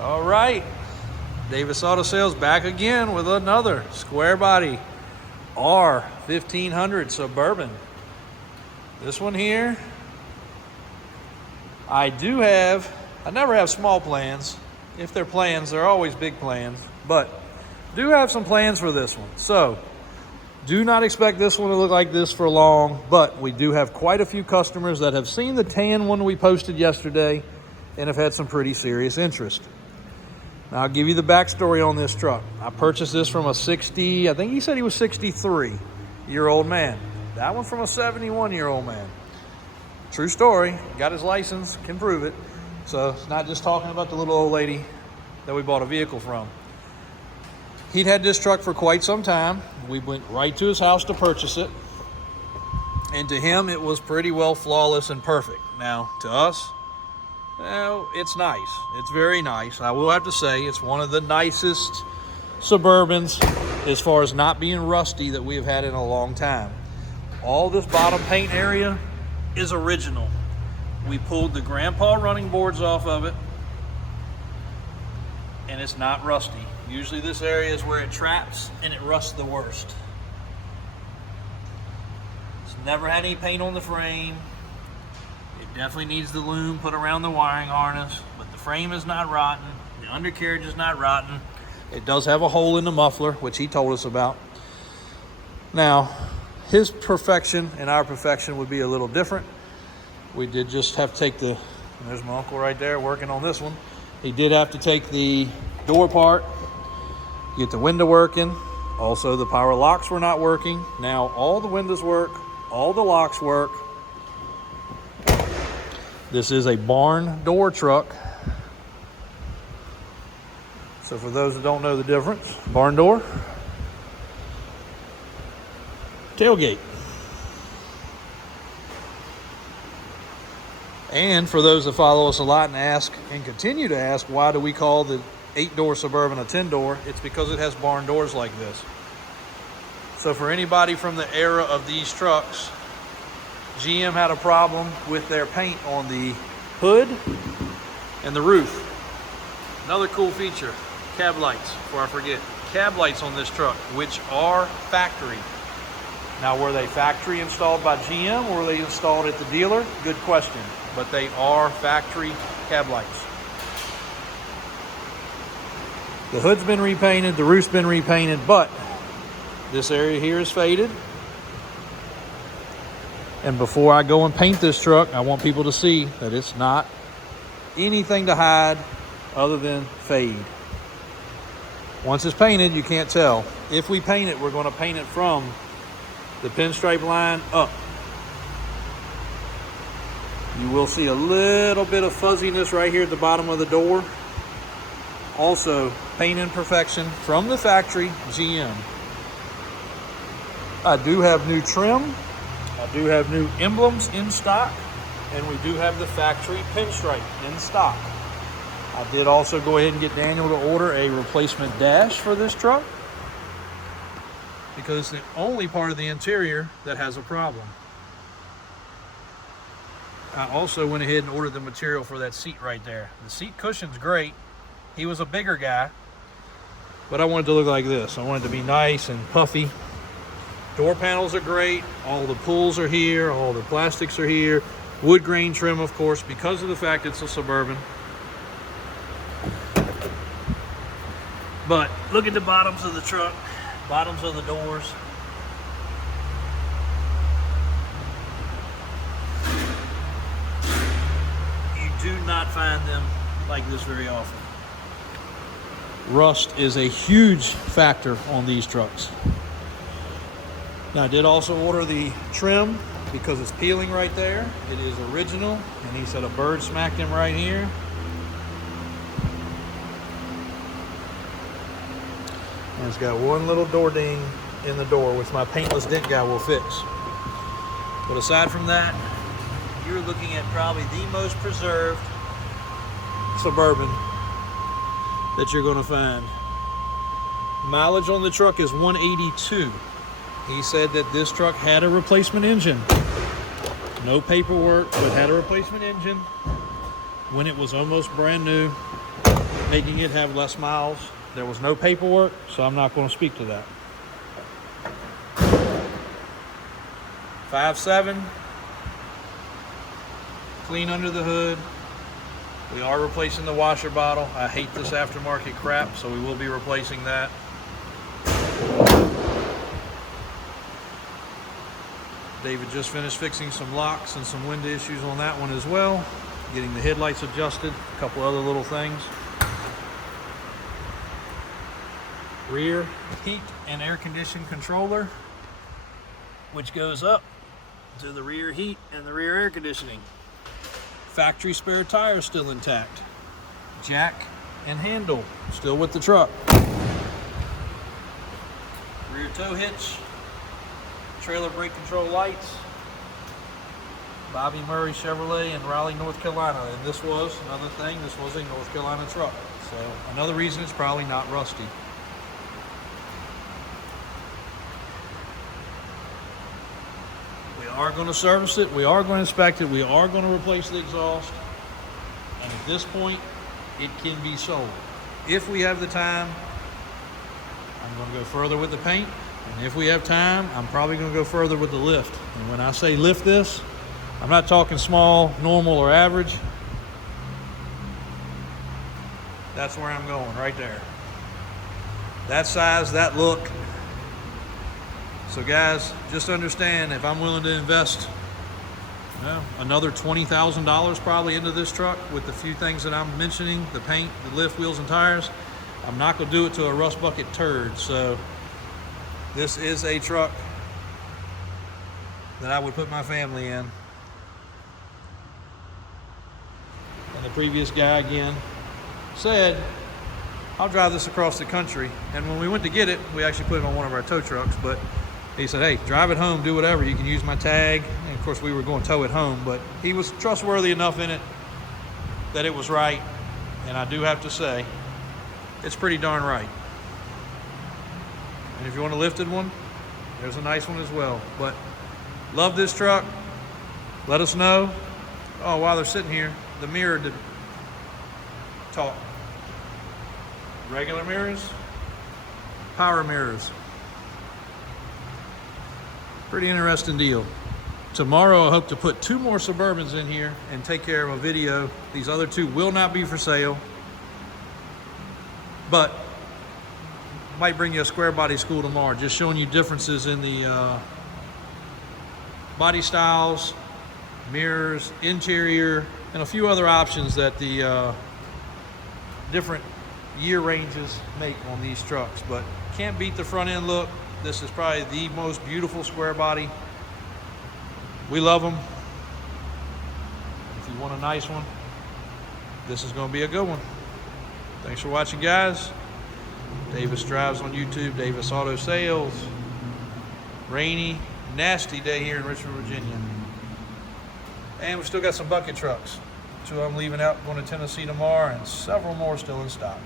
All right, Davis Auto Sales back again with another Squarebody R1500 Suburban. This one here, I never have small plans. If they're plans, they're always big plans, but do have some plans for this one. So do not expect this one to look like this for long, but we do have quite a few customers that have seen the tan one we posted yesterday and have had some pretty serious interest. Now, I'll give you the backstory on this truck. I purchased this from a I think he said he was 63-year-old man. That one from a 71-year-old man. True story, got his license, can prove it. So it's not just talking about the little old lady that we bought a vehicle from. He'd had this truck for quite some time. We went right to his house to purchase it. And to him, it was pretty well flawless and perfect. Now, to us, well, it's nice. It's very nice. I will have to say it's one of the nicest Suburbans as far as not being rusty that we have had in a long time. All this bottom paint area is original. We pulled the grandpa running boards off of it, and it's not rusty. Usually this area is where it traps and it rusts the worst. It's never had any paint on the frame. It definitely needs the loom put around the wiring harness, but the frame is not rotten. The undercarriage is not rotten. It does have a hole in the muffler, which he told us about. Now, his perfection and our perfection would be a little different. We did just have to take there's my uncle right there working on this one. He did have to take the door apart, get the window working. Also, the power locks were not working. Now, all the windows work, all the locks work. This is a barn door truck. So for those that don't know the difference, barn door, tailgate. And for those that follow us a lot and ask and continue to ask, why do we call the 8-door Suburban a 10-door? It's because it has barn doors like this. So for anybody from the era of these trucks, GM had a problem with their paint on the hood and the roof. Another cool feature, cab lights, before I forget. Cab lights on this truck, which are factory. Now, were they factory installed by GM or were they installed at the dealer? Good question, but they are factory cab lights. The hood's been repainted, the roof's been repainted, but this area here is faded. And before I go and paint this truck, I want people to see that it's not anything to hide other than fade. Once it's painted, you can't tell. If we paint it, we're going to paint it from the pinstripe line up. You will see a little bit of fuzziness right here at the bottom of the door. Also, paint imperfection from the factory GM. I do have new trim. I do have new emblems in stock, and we do have the factory pinstripe in stock. I did also go ahead and get Daniel to order a replacement dash for this truck because it's the only part of the interior that has a problem. I also went ahead and ordered the material for that seat right there. The seat cushion's great. He was a bigger guy, but I wanted to look like this. I wanted it to be nice and puffy. Door panels are great. All the pulls are here. All the plastics are here. Wood grain trim, of course, because of the fact it's a Suburban. But look at the bottoms of the truck, bottoms of the doors. You do not find them like this very often. Rust is a huge factor on these trucks. Now, I did also order the trim because it's peeling right there. It is original, and he said a bird smacked him right here. And it's got one little door ding in the door, which my paintless dent guy will fix. But aside from that, you're looking at probably the most preserved Suburban that you're going to find. Mileage on the truck is 182. He said that this truck had a replacement engine. No paperwork, but had a replacement engine when it was almost brand new. making it have less miles. There was no paperwork, so I'm not going to speak to that. 5.7, clean under the hood. We are replacing the washer bottle. I hate this aftermarket crap, so we will be replacing that. David just finished fixing some locks and some wind issues on that one as well. Getting the headlights adjusted, a couple other little things. Rear heat and air conditioning controller, which goes up to the rear heat and the rear air conditioning. Factory spare tires still intact. Jack and handle still with the truck. Rear tow hitch. Trailer brake control lights. Bobby Murray Chevrolet in Raleigh, North Carolina. And this was another thing, this was a North Carolina truck. So another reason it's probably not rusty. We are going to service it, we are going to inspect it, we are going to replace the exhaust. And at this point, it can be sold. If we have the time, I'm going to go further with the paint. And if we have time, I'm probably going to go further with the lift. And when I say lift this, I'm not talking small, normal, or average. That's where I'm going, right there. That size, that look. So guys, just understand, if I'm willing to invest another $20,000 probably into this truck with the few things that I'm mentioning, the paint, the lift, wheels, and tires, I'm not going to do it to a rust bucket turd. So this is a truck that I would put my family in. And the previous guy again said, I'll drive this across the country. And when we went to get it, we actually put it on one of our tow trucks, but he said, hey, drive it home, do whatever. You can use my tag. And of course, we were going to tow it home, but he was trustworthy enough in it that it was right. And I do have to say, it's pretty darn right. And if you want a lifted one, there's a nice one as well. But love this truck. Let us know. Oh, while they're sitting here, the mirror did talk. Regular mirrors, power mirrors. Pretty interesting deal. Tomorrow I hope to put 2 more Suburbans in here and take care of a video. These other 2 will not be for sale, but might bring you a Squarebody school tomorrow, just showing you differences in the body styles, mirrors, interior, and a few other options that the different year ranges make on these trucks. But can't beat the front end look. This is probably the most beautiful Squarebody. We love them. If you want a nice one, this is going to be a good one. Thanks for watching, guys. Davis Drives on YouTube, Davis Auto Sales. Rainy, nasty day here in Richmond, Virginia. And we still got some bucket trucks. 2 of them leaving out, going to Tennessee tomorrow, and several more still in stock.